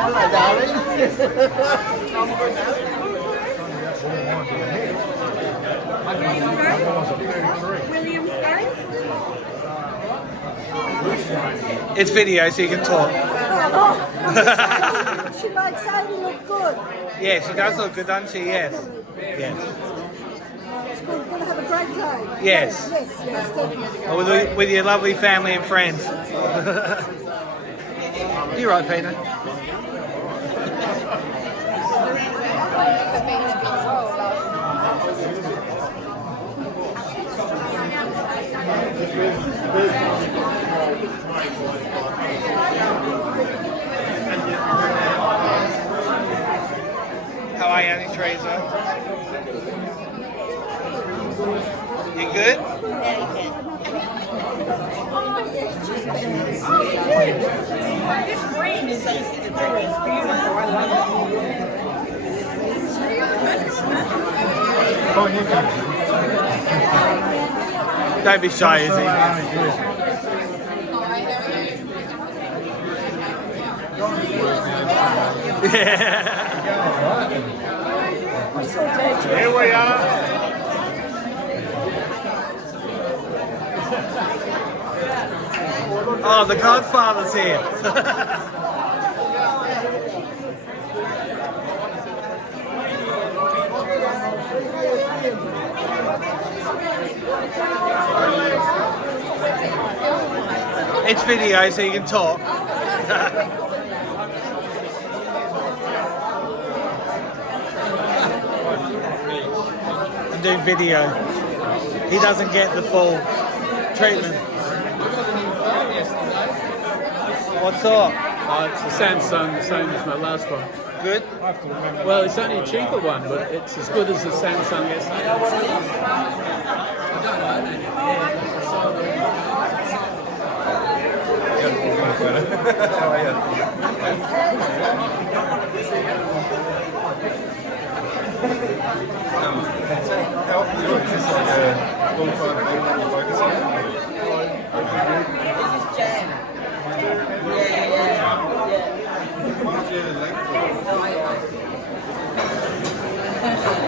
Hello, darling. William Price? It's video, so you can talk. She makes Sadie look good. Yeah, she does look good, doesn't she? Yes. Yes. It's good. We're going to have a great day. Yes. Yes, definitely. With your lovely family and friends. You're right, Peter. How are you, Annie Teresa? You good? This green is easy to drink. It's beautiful. I love it. Don't be shy, Izzy. Yeah. Here we are. Oh, the Godfather's here. It's video, so you can talk. I'm doing video. He doesn't get the full treatment. What's up? It's a Samsung, the same as my last one. Good? Well, it's only a cheaper one, but it's as good as the Samsung S9.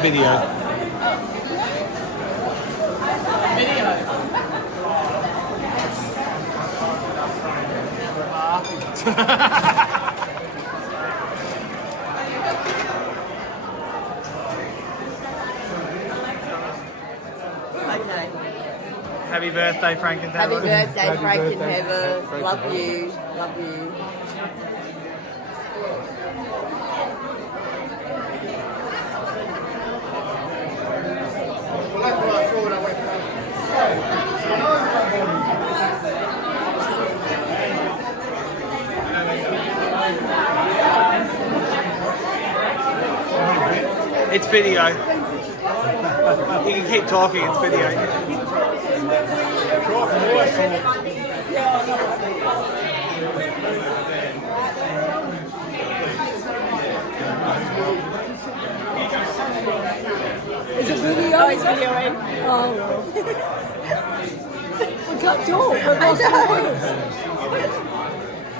Video. Okay. Happy birthday, Frank and Happy Taylor. birthday, Frank and Heather. Love you. Love you. It's video. You can keep talking, it's video. Is it video? Oh, it's videoing. Oh. We can't talk. We're lost in words.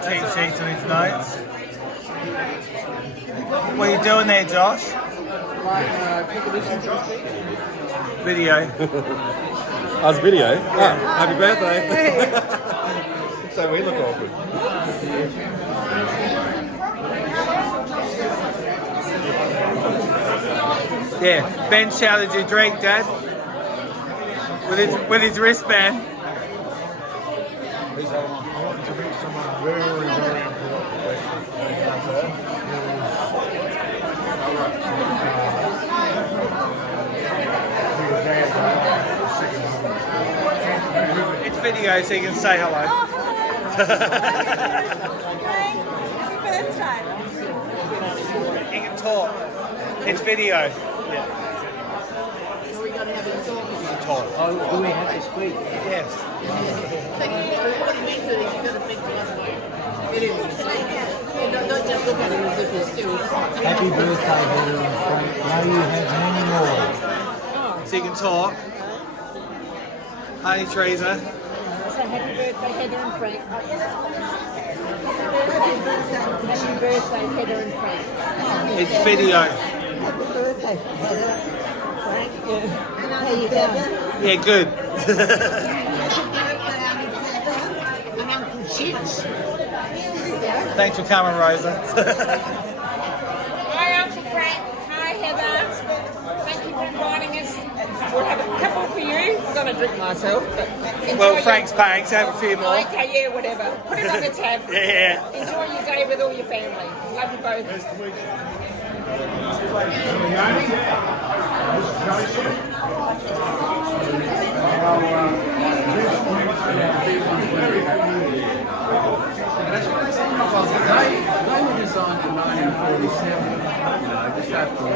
Cheat sheets on his notes. What are you doing there, Josh? Video. That's video. Oh, happy birthday. So we look awkward. Yeah, Ben shouted your drink, Dad. With his wristband. I want to meet someone very, very important. It's video, so you can say hello. Oh, hello. Happy birthday. You can talk. It's video. Yeah. Talk. Oh, do we have to speak? Yes. What he means is you've got to think to us. Don't just look at him as if he's still. Happy birthday, Heather and Frank. May you have many more. So you can talk. Honey Teresa. So happy birthday, Heather and Frank. Happy birthday. birthday, Heather and Frank. It's video. Happy birthday, Heather. Frank. How you going? Yeah, good. Happy birthday, Uncle Heather and Uncle Chits. Thanks for coming, Rosa. Hi, Uncle Frank. Hi, Heather. Thank you for inviting us. We'll have a couple for you. I'm going to drink myself, but Well, enjoy Frank's paying, so have a few more. Okay, yeah, whatever. Put it on the tab. Yeah. Enjoy your day with all your family. Love you both. They were designed in 1947, you know, just after the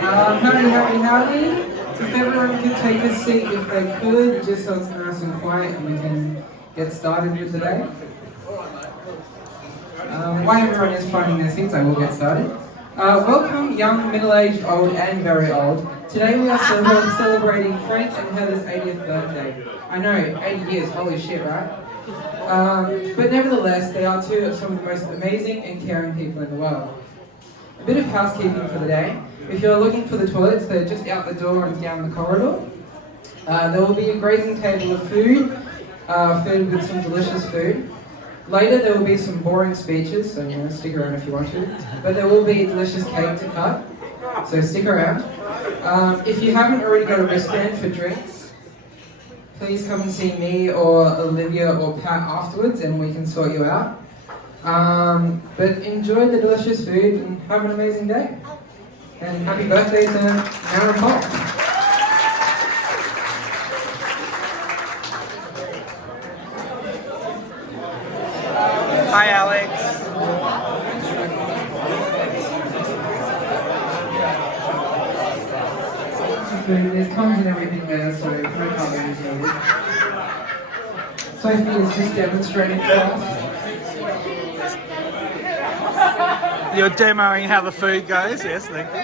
Howdy, howdy. If everyone could take a seat if they could, just so it's nice and quiet and we can get started with the day. While everyone is finding their seats, I will get started. Welcome, young, middle-aged, old, and very old. Today we are celebrating Frank and Heather's 80th birthday. I know, 80 years, holy shit, right? But nevertheless, they are two of some of the most amazing and caring people in the world. A bit of housekeeping for the day. If you're looking for the toilets, they're just out the door and down the corridor. There will be a grazing table of food, filled with some delicious food. Later there will be some boring speeches, so stick around if you want to. But there will be a delicious cake to cut, so stick around. If you haven't already got a wristband for drinks, please come and see me or Olivia or Pat afterwards and we can sort you out. But enjoy the delicious food and have an amazing day. And happy birthday to Aaron Paul. Hi, Alex. There's tons and everything there, so no cutlery is needed. Sophie is just demonstrating for us. You're demoing how the food goes. Yes, thank you.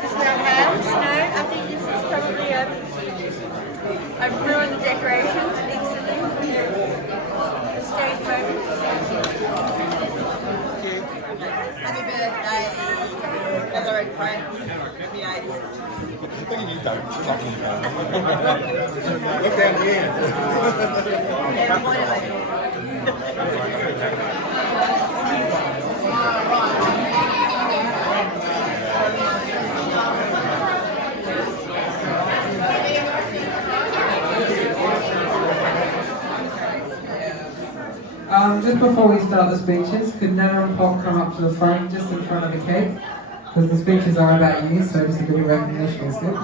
Just around house, no. I think this is probably I've ruined the decorations instantly. A stage moment. Happy birthday, Heather and Frank. Happy 80th. You don't fucking Look down the Just before we start the speeches, could Nana and Pop come up to the front, just in front of the cake? Because the speeches are about you, so just a bit of recognition is good.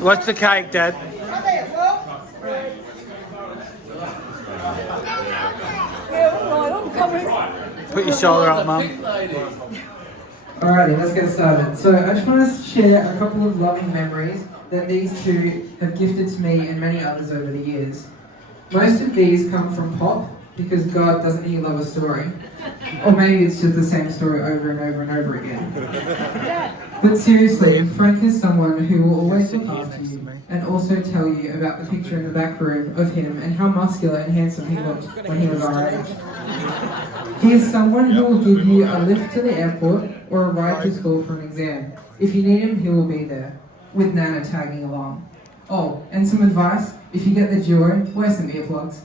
What's the cake, Dad? Put your shoulder up, Mum. Alrighty, let's get started. So I just want to share a couple of loving memories that these two have gifted to me and many others over the years. Most of these come from Pop, because God, doesn't he love a story? Or maybe it's just the same story over and over and over again. But seriously, Frank is someone who will always look after you and also tell you about the picture in the back room of him and how muscular and handsome he looked when he was our age. He is someone who will give you a lift to the airport or a ride to school for an exam. If you need him, he will be there, with Nana tagging along. Oh, and some advice, if you get the duo, wear some earplugs.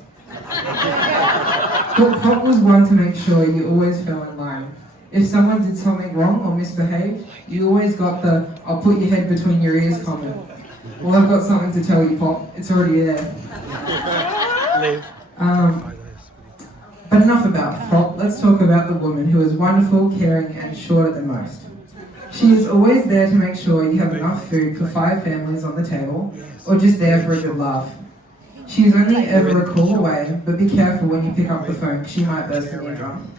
But Pop was one to make sure you always fell in line. If someone did something wrong or misbehaved, you always got the "I'll put your head between your ears" comment. Well, I've got something to tell you, Pop. It's already there. Live. But enough about Pop. Let's talk about the woman who is wonderful, caring, and shorter than most. She is always there to make sure you have enough food for 5 families on the table, or just there for a good laugh. She is only ever a call away, but be careful when you pick up the phone, because she might burst an eardrum.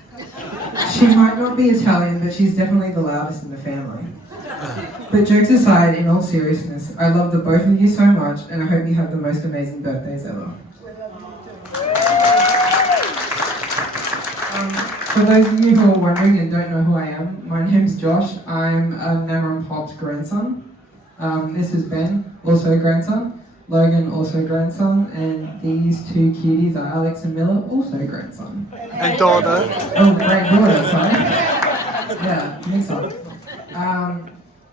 She might not be Italian, but she's definitely the loudest in the family. But jokes aside, in all seriousness, I love the both of you so much, and I hope you have the most amazing birthdays ever. For those of you who are wondering and don't know who I am, my name's Josh. I'm Nana and Pop's grandson. This is Ben, also grandson. Logan, also grandson. And these two cuties are Alex and Miller, also grandson. And daughter. Oh, granddaughter, sorry. Yeah, mix up.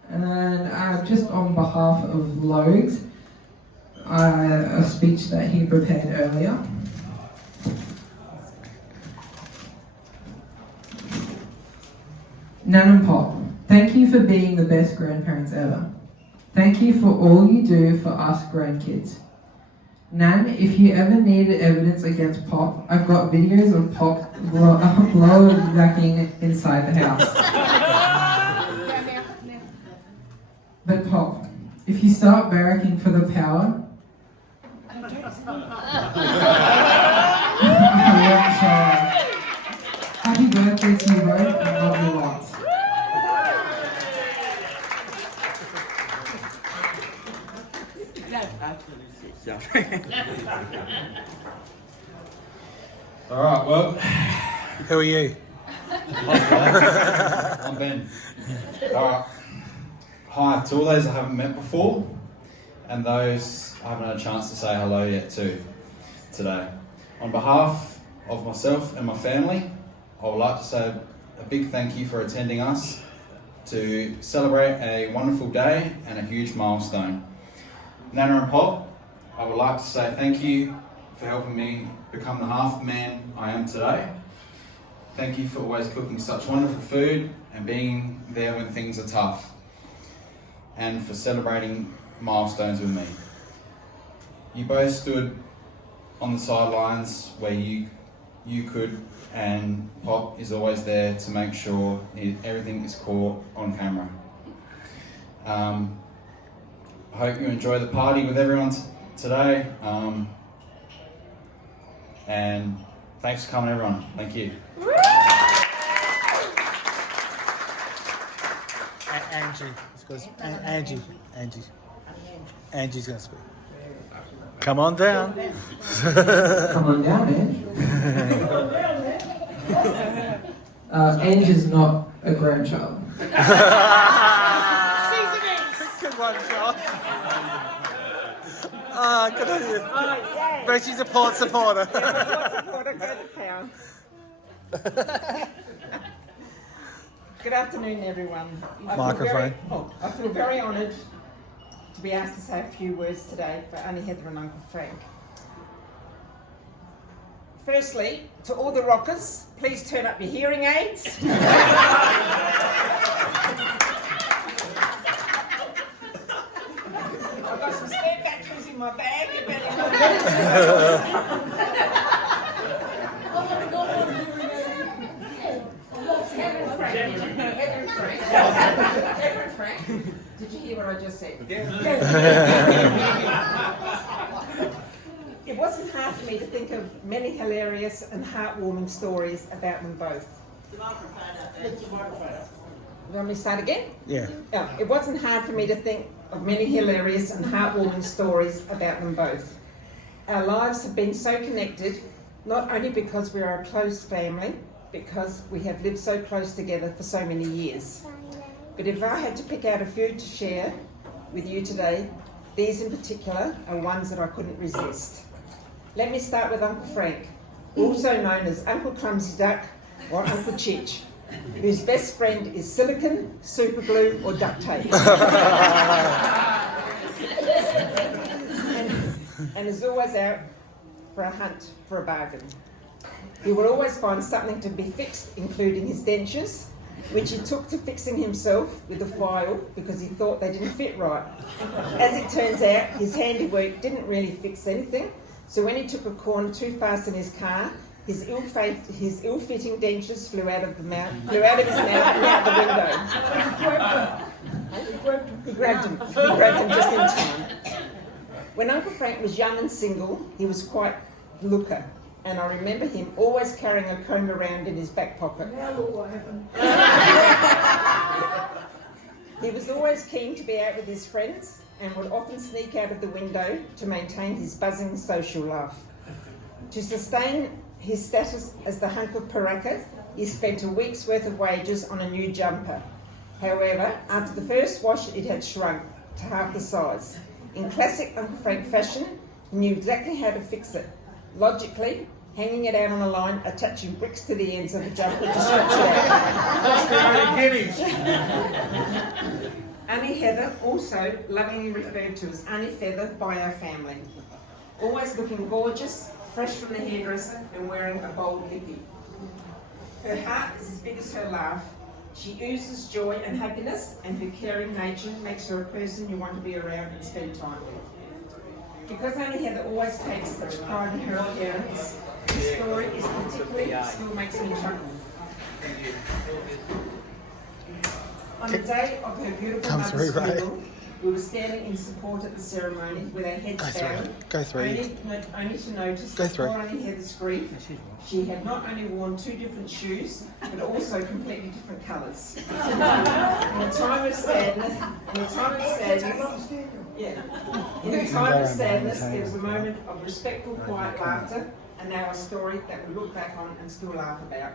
And just on behalf of Logs, a speech that he prepared earlier. Nan and Pop, thank you for being the best grandparents ever. Thank you for all you do for us grandkids. Nan, if you ever needed evidence against Pop, I've got videos of Pop blow vacuuming inside the house. But Pop, if you start barracking for the power, I won't show up. Happy birthday to you both and love you lots. Alright, well, Who are you? I'm Ben. Alright. Hi to all those I haven't met before, and those I haven't had a chance to say hello yet to today. On behalf of myself and my family, I would like to say a big thank you for attending us to celebrate a wonderful day and a huge milestone. Nana and Pop, I would like to say thank you for helping me become the half man I am today. Thank you for always cooking such wonderful food and being there when things are tough, and for celebrating milestones with me. You both stood on the sidelines where you could, and Pop is always there to make sure everything is caught on camera. I hope you enjoy the party with everyone today, and thanks for coming everyone. Thank you. Angie's going to speak. Come on down. Come on down, Ange. Ange is not a grandchild. Good one, Josh. Good on you. But she's a Port supporter. Good afternoon, everyone. Microphone. I feel very honoured to be asked to say a few words today for Auntie Heather and Uncle Frank. Firstly, to all the rockers, please turn up your hearing aids. I've got some spare batteries in my bag. You better Heather and Frank, did you hear what I just said? It wasn't hard for me to think of many hilarious and heartwarming stories about them both. You want me to start again? Yeah. It wasn't hard for me to think of many hilarious and heartwarming stories about them both. Our lives have been so connected, not only because we are a close family, because we have lived so close together for so many years. But if I had to pick out a few to share with you today, these in particular are ones that I couldn't resist. Let me start with Uncle Frank, also known as Uncle Clumsy Duck or Uncle Chitch, whose best friend is silicone, super glue or duct tape. and is always out for a hunt for a bargain. He would always find something to be fixed, including his dentures, which he took to fixing himself with a file because he thought they didn't fit right. As it turns out, his handiwork didn't really fix anything, so when he took a corner too fast in his car, his ill-fitting dentures flew out of his mouth and out the window. He grabbed him just in time. When Uncle Frank was young and single, he was quite the looker. And I remember him always carrying a comb around in his back pocket. Now look what happened. He was always keen to be out with his friends and would often sneak out of the window to maintain his buzzing social life. To sustain his status as the hunk of Paraka, he spent a week's worth of wages on a new jumper. However, after the first wash, it had shrunk to half the size. In classic Uncle Frank fashion, he knew exactly how to fix it. Logically, hanging it out on a line, attaching bricks to the ends of the jumper to stretch it out. Auntie Heather, also lovingly referred to as Auntie Feather by our family. Always looking gorgeous, fresh from the hairdresser and wearing a bold hippie. Her heart is as big as her laugh. She oozes joy and happiness, and her caring nature makes her a person you want to be around and spend time with. Because Auntie Heather always takes such pride in her appearance, this story is particularly still makes me chuckle. On the day of her beautiful mother's funeral, we were standing in support at the ceremony with our heads down, only to notice that for Auntie Heather's grief, she had not only worn 2 different shoes, but also completely different colours. In a time of sadness, there was a moment of respectful, quiet laughter, and now a story that we look back on and still laugh about.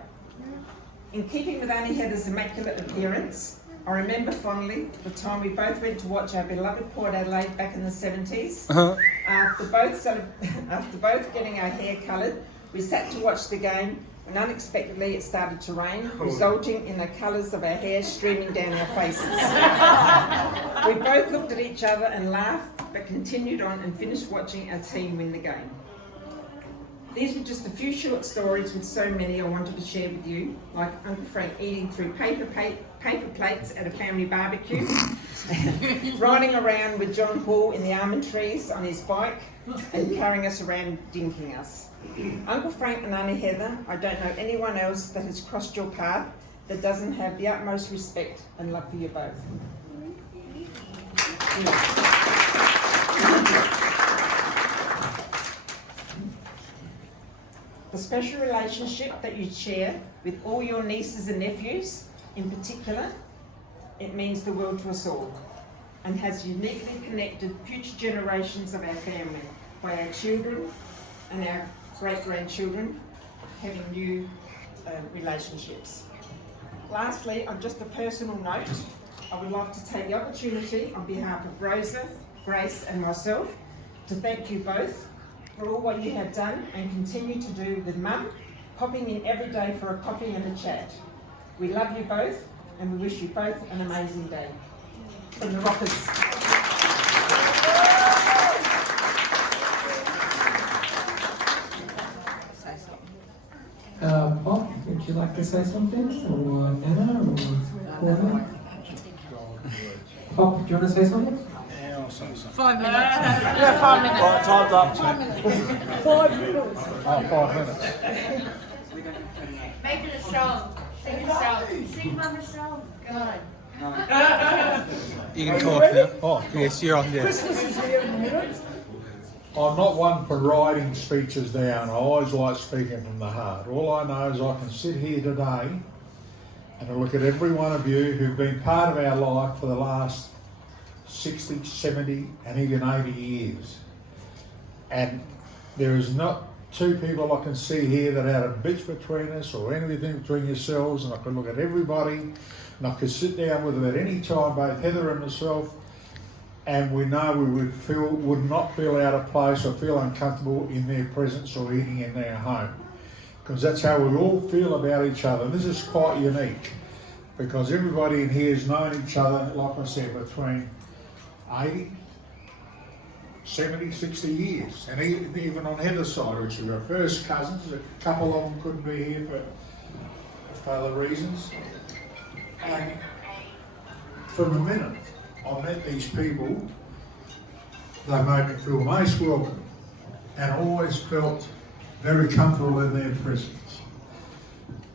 In keeping with Auntie Heather's immaculate appearance, I remember fondly the time we both went to watch our beloved Port Adelaide back in the 70s. After both getting our hair coloured, we sat to watch the game when unexpectedly it started to rain, resulting in the colours of our hair streaming down our faces. We both looked at each other and laughed, but continued on and finished watching our team win the game. These were just a few short stories with so many I wanted to share with you, like Uncle Frank eating through paper plates at a family barbecue, riding around with John Hall in the almond trees on his bike and carrying us around dinking us. Uncle Frank and Auntie Heather, I don't know anyone else that has crossed your path that doesn't have the utmost respect and love for you both. The special relationship that you share with all your nieces and nephews, in particular, it means the world to us all and has uniquely connected future generations of our family by our children and our great-grandchildren having new relationships. Lastly, on just a personal note, I would like to take the opportunity on behalf of Rosa, Grace and myself to thank you both for all what you have done and continue to do with Mum, popping in every day for a coffee and a chat. We love you both and we wish you both an amazing day. From the Rockers. Pop, would you like to say something? Or Nana? Or Gordon? Pop, do you want to say something? 5 minutes. Yeah, 5 minutes. Right, time's up. 5 minutes. 5 minutes. Oh, 5 minutes. Make it a song. Sing a song. Sing Mama a song. Come on. You can talk now. Oh, yes, you're on there. Christmas is here in a minute. I'm not one for writing speeches down. I always like speaking from the heart. All I know is I can sit here today and I look at every one of you who've been part of our life for the last 60, 70 and even 80 years. And there is not 2 people I can see here that had a bitch between us or anything between yourselves, and I can look at everybody and I could sit down with them at any time, both Heather and myself, and we know we would not feel out of place or feel uncomfortable in their presence or eating in their home. Because that's how we all feel about each other. And this is quite unique because everybody in here has known each other, like I said, between 80, 70, 60 years. And even on Heather's side, which are our first cousins, a couple of them couldn't be here for other reasons. And from the minute I met these people, they made me feel most welcome and always felt very comfortable in their presence.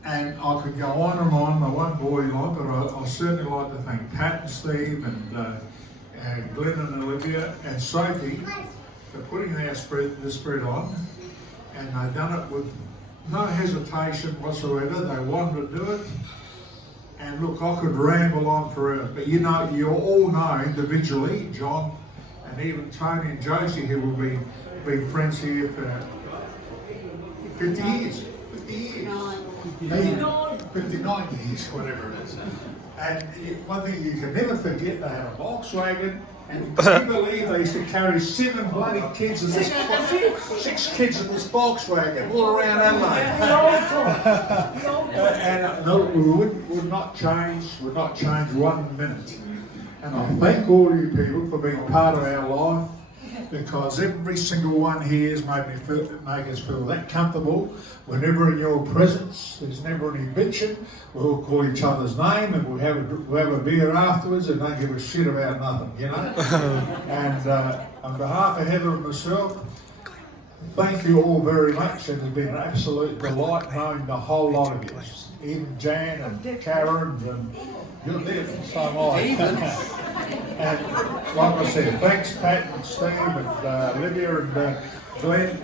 And I could go on and on, I won't bore you on, but I certainly like to thank Pat and Steve and Glenn and Olivia and Sophie for putting the spread on, and they've done it with no hesitation whatsoever. They wanted to do it, and And look, I could ramble on forever, but you know, you all know individually, John, and even Tony and Josie, who will be friends here for 50 years. 50 years. 59 years, whatever it is. And one thing you can never forget, they had a Volkswagen, and can you believe they used to carry 7 bloody kids in this, 6 kids in this Volkswagen all around Adelaide. And no, we would not change 1 minute. And I thank all you people for being part of our life, because every single one here has made us feel that comfortable. We're never in your presence. There's never any bitching. We'll call each other's name and we'll have a beer afterwards and don't give a shit about nothing, you know. And on behalf of Heather and myself, thank you all very much. It has been an absolute delight knowing the whole lot of you. Even Jan and Karen and you're there, so am I. And like I said, thanks Pat and Steve and Olivia and Glenn.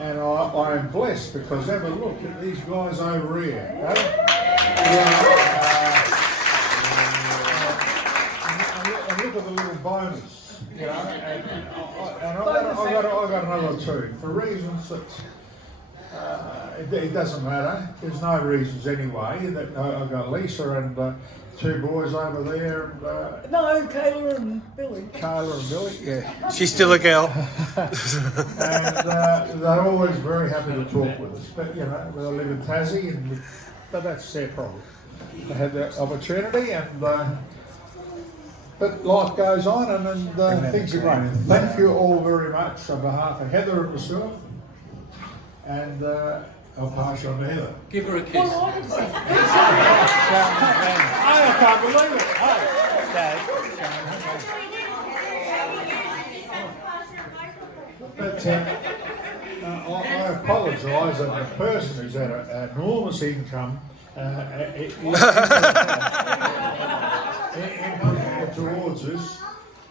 And I am blessed because have a look at these guys over here. And look at the little bonus, you know. And I've got another 2 for reasons that. It doesn't matter. There's no reasons anyway. I've got Lisa and 2 boys over there. And, No, Kayla and Billy. Yeah. She's still a girl. And they're always very happy to talk with us. But, you know, they live in Tassie, but that's their problem. They had the opportunity, and but life goes on, and things are great. Thank you all very much on behalf of Heather and myself. And I'll pass you on to Heather. Give her a kiss. I can't believe it. But I apologise that the person who's had an enormous income towards us,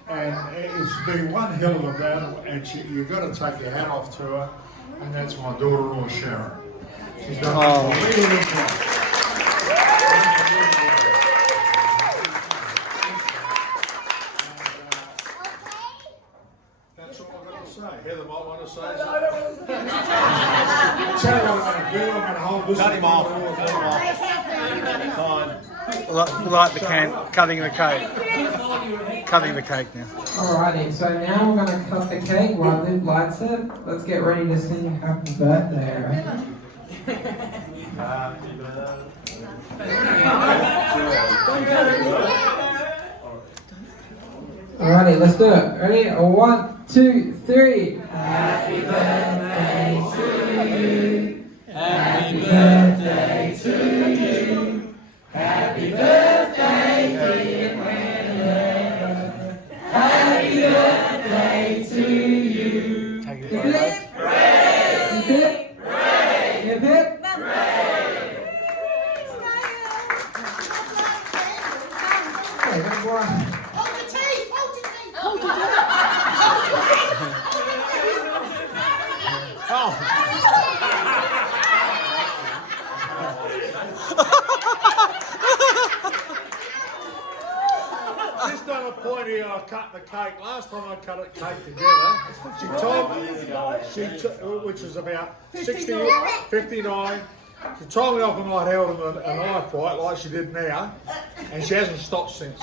and it's been one hell of a battle, and you've got to take your hat off to her. And that's my daughter-in-law, Sharon. She's done a really good job. That's all I've got to say. Heather might want to say something. Tell you what I'm going to do. I'm going to hold this. Cut him off. Like the cutting the cake. Cutting the cake now. Alrighty, so now we're going to cut the cake while Liv lights it. Let's get ready to sing happy birthday, alright? Happy birthday. Alrighty, let's do it. Ready? 1, 2, 3. Happy birthday to you. Happy birthday to you. Happy birthday, dear Brenda. Happy birthday to you. Hip hip. Hip hip. Hip hip. Hey, that's why. Hold the teeth! Hold the teeth! Hold the teeth! Oh. Just on a point here, I cut the cake. Last time I cut a cake together, she told me, which was about 59. She told me off and I held an knife right like she did now, and she hasn't stopped since.